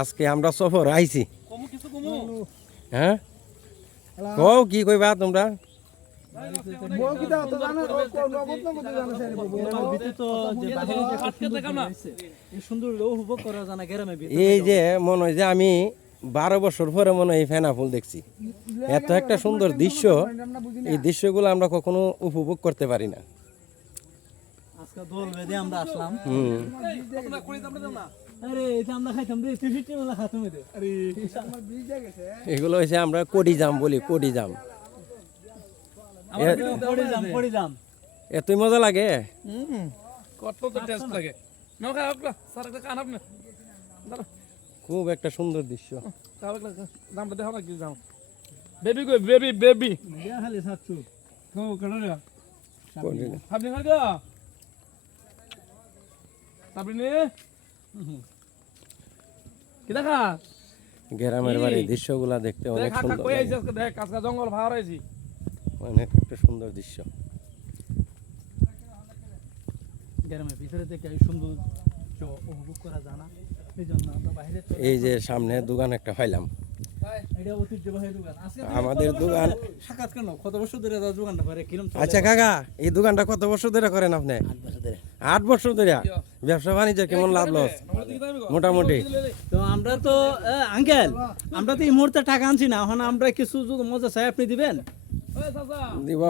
আজকে আমরা সফর আইছি হ্যাঁ কও কি কইবা তোমরা এই যে মনে হয় যে আমি 12 বছর পরে মনে হয় ফেনা ফুল দেখছি এত একটা সুন্দর দৃশ্য এই দৃশ্যগুলো আমরা কখনো উপভোগ করতে পারি না এগুলো হচ্ছে আমরা কোডি জাম বলি কোডি জাম এতই মজা লাগে খুব একটা সুন্দর দৃশ্য গ্রামের বাড়ির দৃশ্যগুলা দেখতে অনেক সুন্দর জঙ্গল অনেক একটা সুন্দর দৃশ্য গ্রামের ভিতরে থেকে এই সৌন্দর্য উপভোগ করা যায় না এই জন্য আমরা বাইরে এই যে সামনে দোকান একটা পাইলাম এটা ঐতিহ্যবাহী দোকান আমাদের দোকান সাক্ষাৎ কেন কত বছর ধরে দোকানটা করে কিরম আচ্ছা কাকা এই দোকানটা কত বছর ধরে করেন আপনি 8 বছর ধরে ব্যবসা বাণিজ্য কেমন লাভ লস মোটামুটি তো আমরা তো আঙ্কেল আমরা তো এই মুহূর্তে টাকা আনছি না এখন আমরা কিছু যদি মজা চাই আপনি দিবেন দিব